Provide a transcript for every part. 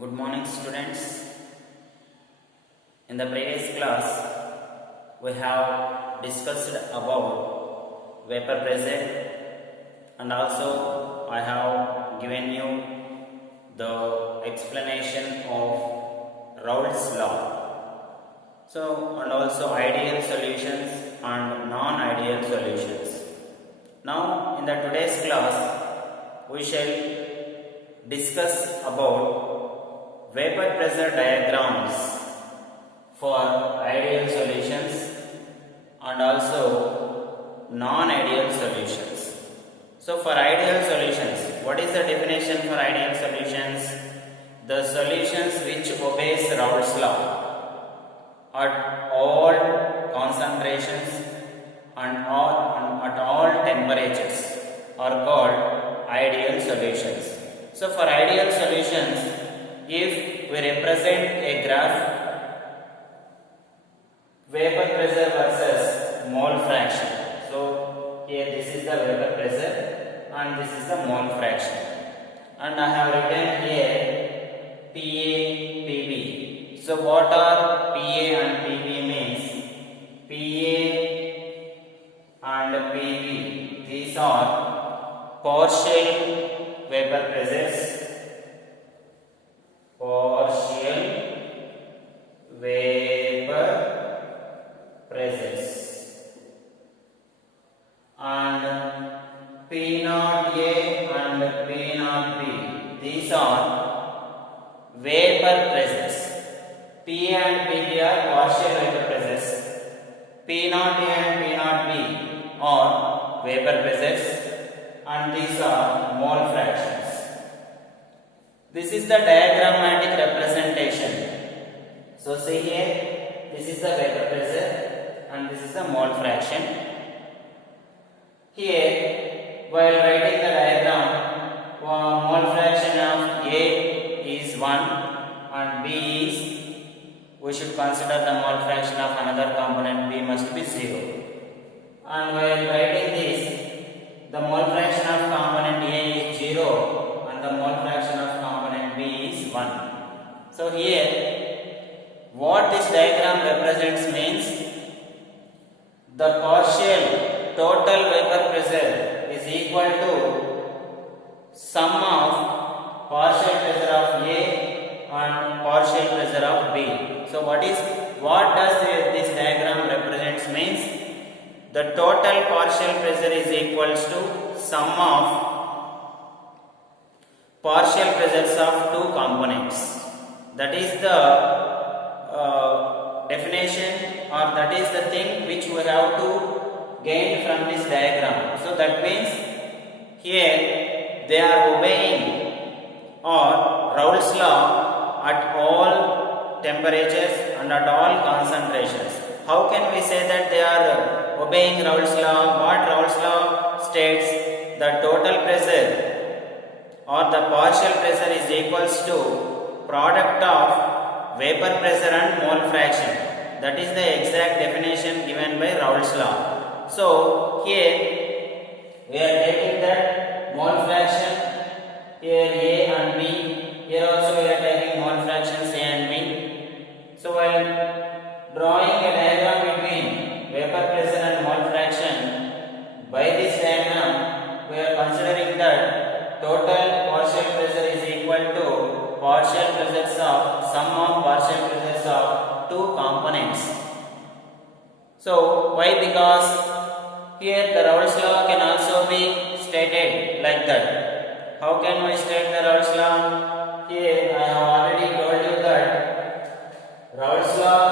Good morning, students. In the previous class, we have discussed about vapor pressure, and also I have given you the explanation of Raoult's law. So, and also ideal solutions and non-ideal solutions. Now, in the today's class, we shall discuss about vapor pressure diagrams for ideal solutions and also non-ideal solutions. So for ideal solutions, what is the definition for ideal solutions? The solutions which obeys Raoult's law at all concentrations and at all temperatures are called ideal solutions. So for ideal solutions, if we represent a graph vapor pressure versus mole fraction. So here this is the vapor pressure and this is the mole fraction. And I have written here PA, PB. So what are PA and PB means? PA and PB, these are partial vapor pressures. Partial vapor pressures, and P naught A and P naught B, these are vapor pressures. P and PB are partial vapor pressures. P naught A and P naught B are vapor pressures, and these are mole fractions. This is the diagrammatic representation. So see here, this is the vapor pressure and this is the mole fraction. Here, while writing the diagram, mole fraction of A is 1 and B is, we should consider the mole fraction of another component B must be 0. And while writing this, the mole fraction of component A is 0 and the mole fraction of component B is 1. So here, what this diagram represents means the partial total vapor pressure is equal to sum of partial pressure of A and partial pressure of B. So what does this diagram represents means the total partial pressure is equals to sum of partial pressures of two components. That is the definition, or that is the thing which we have to gain from this diagram. So that means here they are obeying or Raoult's law at all temperatures and at all concentrations. How can we say that they are obeying Raoult's law? What Raoult's law states, the total pressure or the partial pressure is equals to product of vapor pressure and mole fraction. That is the exact definition given by Raoult's law. So here we are taking that mole fraction, here A and B, here also we are taking mole fractions A and B. So while drawing a diagram between vapor pressure and mole fraction, by this diagram we are considering that total partial pressure is equal to partial pressures of sum of partial pressures of two components. So why? Because here the Raoult's law can also be stated like that. How can we state the Raoult's law? Here I have already told you that Raoult's law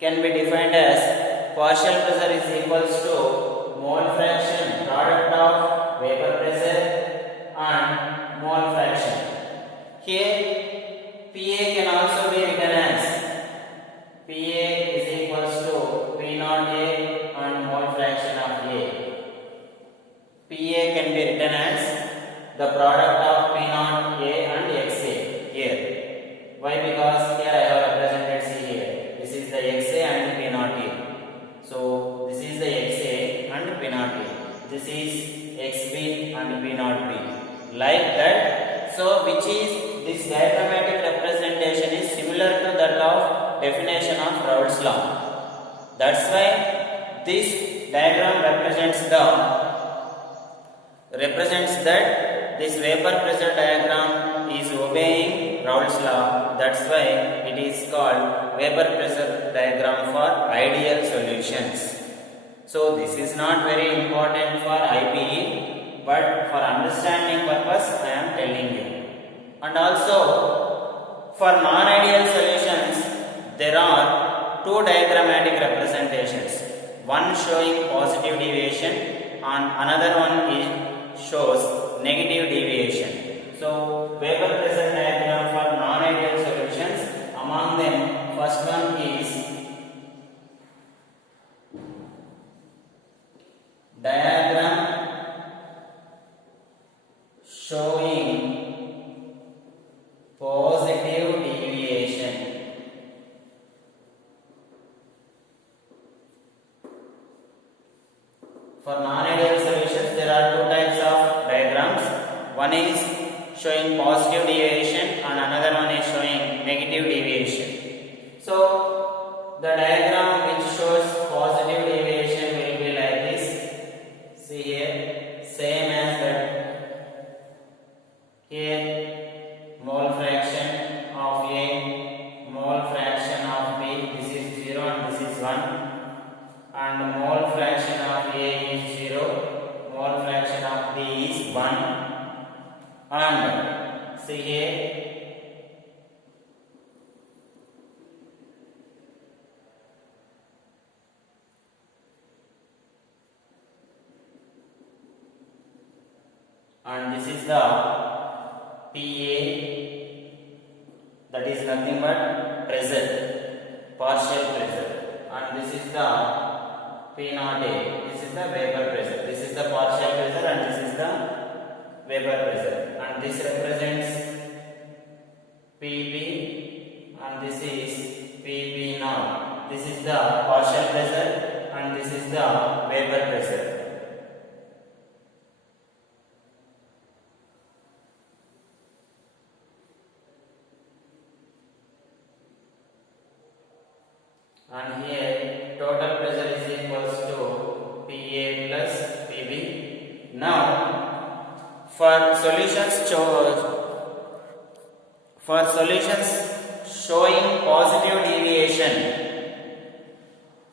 can be defined as partial pressure is equals to mole fraction, product of vapor pressure and mole fraction. Here PA can also be written as PA is equals to P naught A and mole fraction of A. PA can be written as the product of P naught A and XA here. Why? Because here I have represented C here. This is the XA and P naught A. So this is the XA and P naught A. This is XB and P naught B. Like that. So which is this diagrammatic representation is similar to that of definition of Raoult's law. That's why this diagram represents that this vapor pressure diagram is obeying Raoult's law. That's why it is called vapor pressure diagram for ideal solutions. So this is not very important for IPE, but for understanding purpose I am telling you. And also for non-ideal solutions there are two diagrammatic representations. One showing positive deviation and another one shows negative deviation. So vapor pressure diagram for non-ideal solutions, among them first one is diagram showing positive deviation. For non-ideal solutions there are two types of diagrams. One is showing positive deviation and another one is showing negative deviation. So the diagram which shows positive deviation will be like this. See here, same as that. Here mole fraction of A, mole fraction of B, this is 0 and this is 1, and mole fraction of A is 0, mole fraction of B is 1, and see here and this is the PA, that is nothing but pressure, partial pressure, and this is the P0A, this is the vapor pressure. This is the partial pressure and this is the vapor pressure, and this represents PB and this is PB0. This is the partial pressure and this is the vapor pressure. And here total pressure is equals to PA plus PB. Now for solutions showing positive deviation,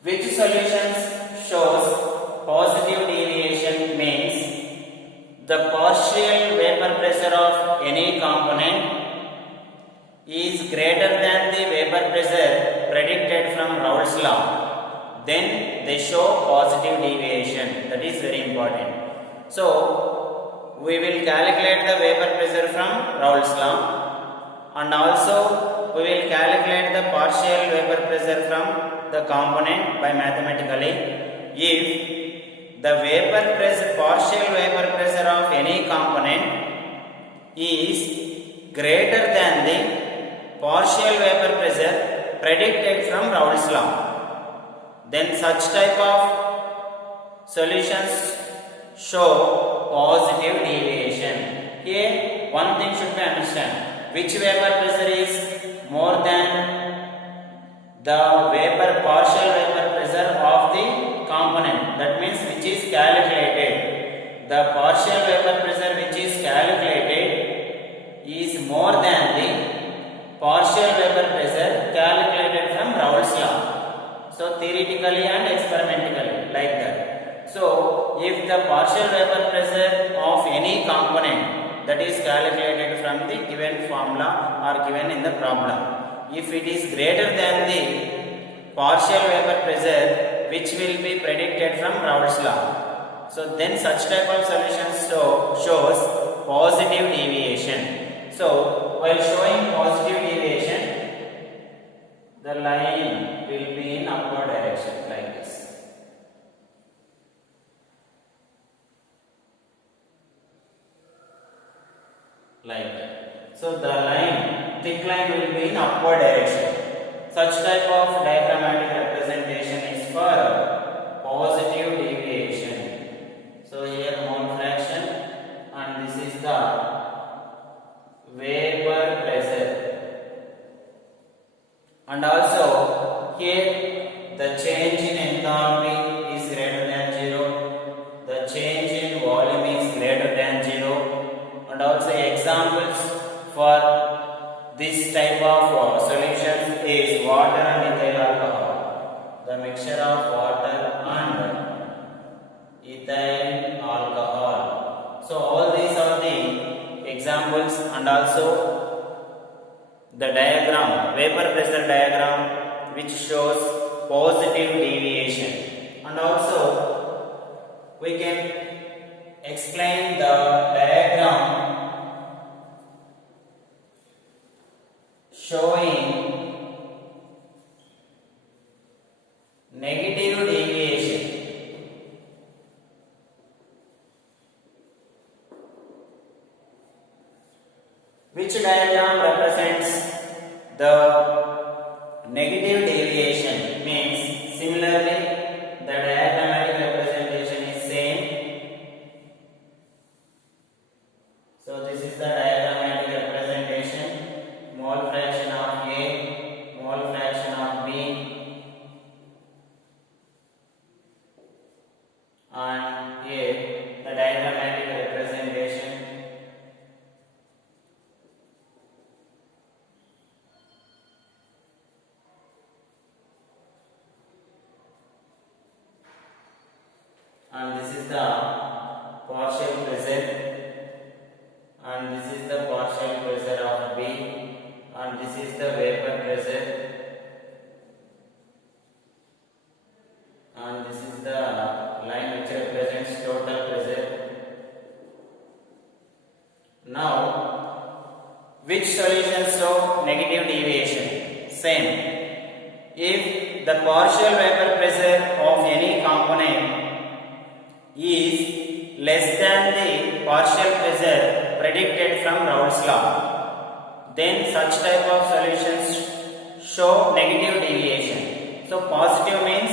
which solutions shows positive deviation means the partial vapor pressure of any component is greater than the vapor pressure predicted from Raoult's law, then they show positive deviation. That is very important. So we will calculate the vapor pressure from Raoult's law, and also we will calculate the partial vapor pressure from the component by mathematically. If the partial vapor pressure of any component is greater than the partial vapor pressure predicted from Raoult's law, then such type of solutions show positive deviation. Here one thing should be understand, which vapor pressure is more than the partial vapor pressure of the component, that means which is calculated. The partial vapor pressure which is calculated is more than the partial vapor pressure calculated from Raoult's law. So theoretically and experimentally, like that. So if the partial vapor pressure of any component that is calculated from the given formula or given in the problem, if it is greater than the partial vapor pressure which will be predicted from Raoult's law, so then such type of solutions shows positive deviation. So while showing positive deviation, the line will be in upward direction like this. Like that. So the thick line will be in upward direction. Such type of diagrammatic representation is for positive deviation. So here mole fraction and this is the vapor for this type of solutions is water and ethyl alcohol. The mixture of water and ethyl alcohol. So all these are the examples, and also the diagram, vapor pressure diagram, which shows positive deviation, and also we can explain the diagram showing negative deviation. Which diagram represents the negative deviation? Means similarly the diagrammatic representation is same. So this is the diagrammatic representation. Mole fraction of A, mole fraction of B, and A, the diagrammatic representation. And this is the partial pressure, and this is the partial pressure of B, and this is the vapor pressure, and this is the line which represents total pressure. Now, which solutions show negative deviation? Same. If the partial vapor pressure of any component is less than the partial pressure predicted from Raoult's law, then such type of solutions show negative deviation. So positive means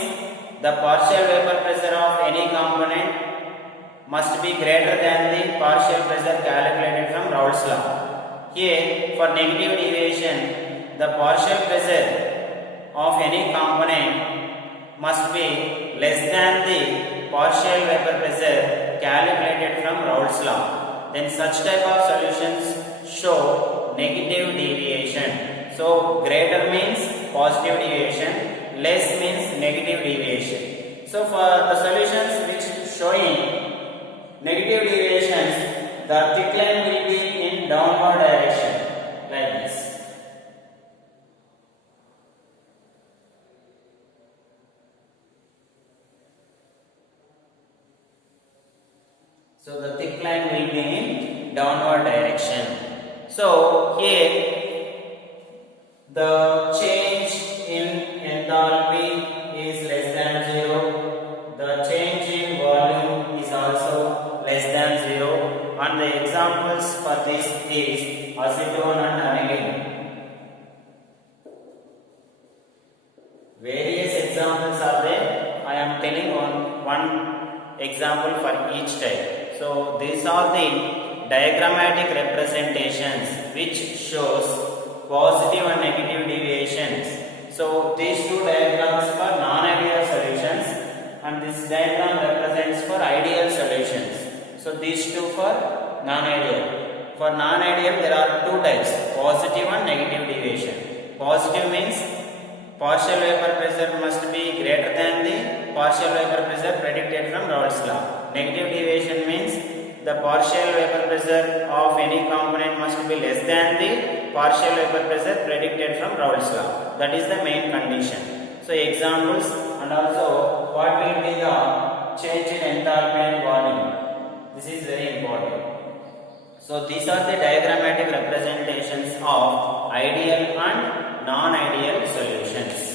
the partial vapor pressure of any component must be greater than the partial pressure calculated from Raoult's law. Here, for negative deviation, the partial pressure of any component must be less than the partial vapor pressure calculated from Raoult's law. Then such type of solutions show negative deviation. So greater means positive deviation, less means negative deviation. So for the solutions which showing negative deviations, the thick line will be in downward direction like this. So the thick line will be in downward direction. So here the change in enthalpy is less than 0. The change in volume is also less than 0. And the examples for this is acetone and aniline. Various examples are there. I am telling on one example for each type. So these are the diagrammatic representations which shows positive and negative deviations. So these two diagrams for non-ideal solutions, and this diagram represents for ideal solutions. So these two for non-ideal. For non-ideal there are two types, positive and negative deviation. Positive means partial vapor pressure must be greater than the partial vapor pressure predicted from Raoult's law. Negative deviation means the partial vapor pressure of any component must be less than the partial vapor pressure predicted from Raoult's law. That is the main condition. So examples, and also what will be the change in enthalpy and volume. This is very important. So these are the diagrammatic representations of ideal and non-ideal solutions.